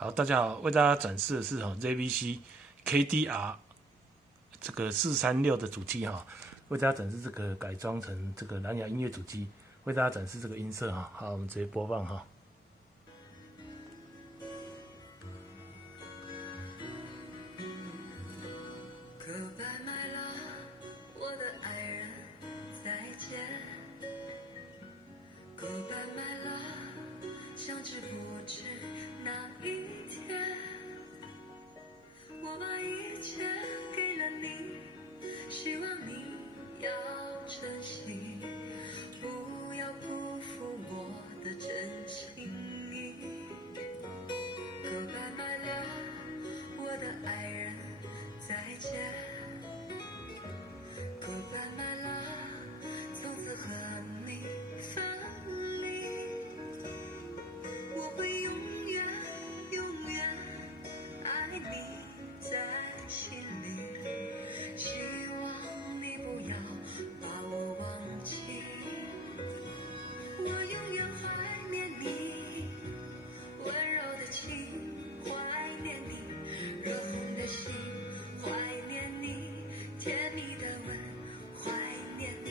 好，大家好，为大家展示的是JVC KDR 这个436的主机为大家展示这个改装成这个蓝牙音乐主机，为大家展示这个音色好，我们直接播放告白买了我的爱人，再见。告白买了，想知不知哪一天，我把一切给了你，希望你要珍惜，不要辜负我的真情意。告白买了我的爱人，再见。告白买了，从此和你分离，我会永远永远爱你在心里，希望你不要把我忘记，我永远怀念你温柔的情，怀念你热红的心，怀念你甜蜜的吻，怀念你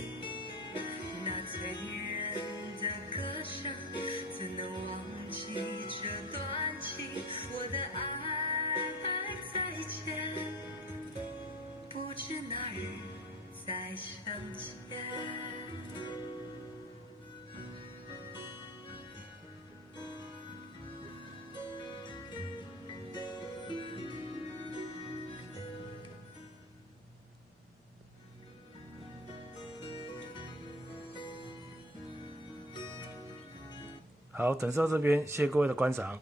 那醉人的歌声，怎能忘记这段情？我的爱，再见，不知哪日再相见。好，展示到这边，谢谢各位的观赏。